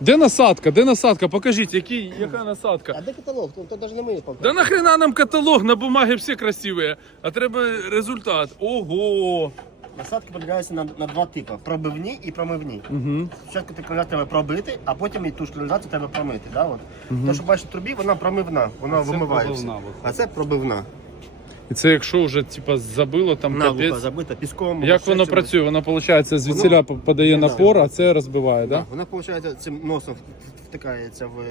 Де насадка? Де насадка? Покажіть, який, яка насадка. А де каталог? То, то навіть не ми Да нахрена нам каталог на бумаге всі красиві, а треба результат. Ого. Насадки поділяються на, на два типи: пробивні і промивні. Угу. Спочатку ти каналізацію треба пробити, а потім і ту ж треба промити. Да? От. То, що бачите в трубі, вона промивна, вона вимиває. все. А це пробивна. І це якщо вже типа забило там Наглухо капець. забита піском. Як воно чимось. працює? Воно виходить, звідсіля подає Не напор, а це розбиває, Да, так? вона, виходить, цим носом втикається в, е,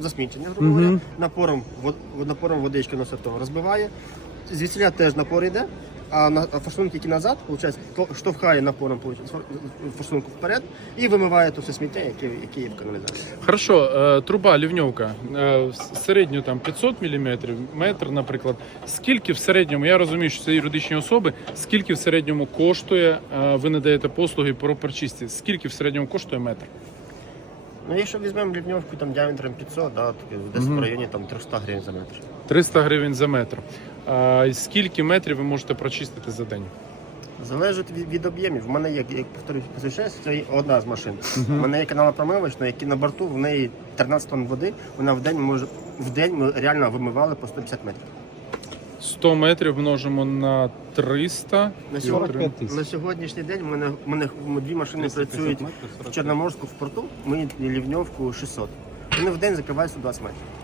засмічення, грубо Мгм. говоря. Напором, вод- напором водички носом того розбиває. Звідсіля теж напор йде, а на форсунки, які назад, виходить, штовхає напором форсунку вперед і вимиває то все сміття, яке, яке є в каналізації. Хорошо, е, труба лівньовка. Е, в середню там 500 мм, метр, наприклад. Скільки в середньому, я розумію, що це юридичні особи, скільки в середньому коштує, е, ви надаєте послуги по перчисті, скільки в середньому коштує метр? Ну, якщо візьмемо рівньовку там діаметром 500, да, то десь в районі там 300 гривень за метр. 300 гривень за метр. А і скільки метрів ви можете прочистити за день? Залежить від, від об'ємів. В мене є, як повторюсь, ПЗ-6, це одна з машин. У мене є каналопромивочна, які на борту в неї 13 тонн води. Вона в день може в день ми реально вимивали по 150 метрів. 100 метрів множимо на 300. На, і сьогодні, отримаємо. на сьогоднішній день в мене, в мене дві машини працюють в Чорноморську в порту. Ми лівньовку 600. Вони в день закривають 120 метрів.